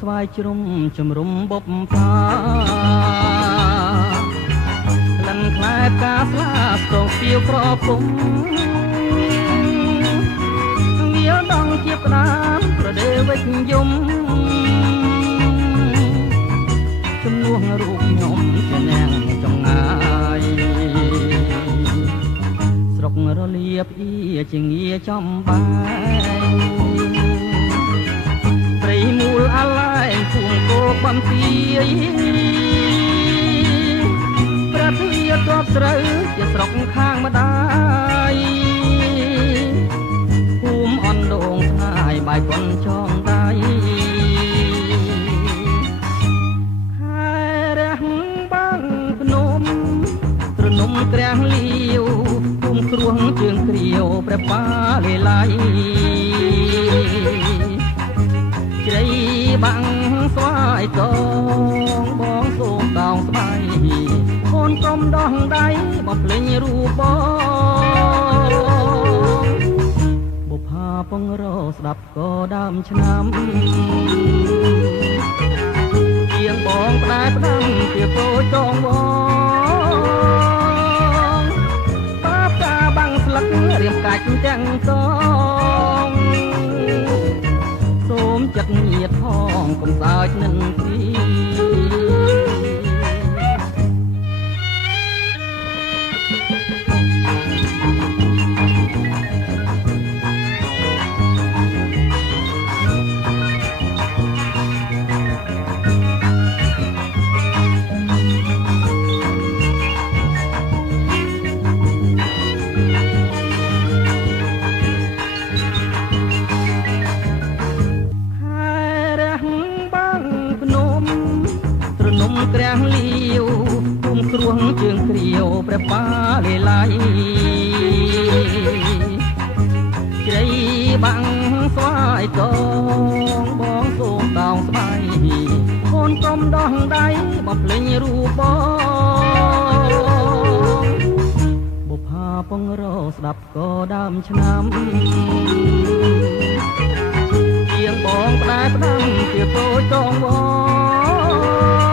ស្វាយជ្រុំជំរុំបុព្វា លិនខ្លែបការស្លាបតងស្ទាវប្រពុំវាដងជាក្តាមប្រដេវិជ្ជយមជំនួសរូបខ្ញុំជានាងចង្ងាយស្រុករលៀបអ៊ីជាងាចំបាយព្រៃមូលអាឡែងពួងគោបំទាយប្រធាទបស្រូវជាស្រុកខាងម្ដាយភូមិអណ្ដូងស្ងាយបាយប៉ុនចងដៃខែរះបាំងភ្នំត្រនំក្រាំងលាវភូមិគ្រួងជើងគ្រាវព្រះបាលេឡៃជ្រៃបាំងស្វាយកងបងសូមដោងស្បៃកូនកុំដោះដៃបំភ្លេញរូបបងបុប្ផាពងរស្ដាប់ក៏ដើមឆ្នាំជាងបងផ្ដែផ្ដាំជាពោចងបងតាបតាបាំងស្លឹករៀមកាច់ទាំងសងសូមចិត្តញាតផងកុំសើចនឹងទីក្រាំងលាវភូមិគ្រួងជើងគ្រាវព្រះបាលេឡៃជ្រៃបាំងស្វាយកងបងសូមដោងស្បៃកូនកុំដោះដៃបំភ្លេញរូបបងបុប្ផាពងរស្ដាប់ក៏ដើមឆ្នាំជាងបងផ្ដែផ្ដាំជាពោចងបង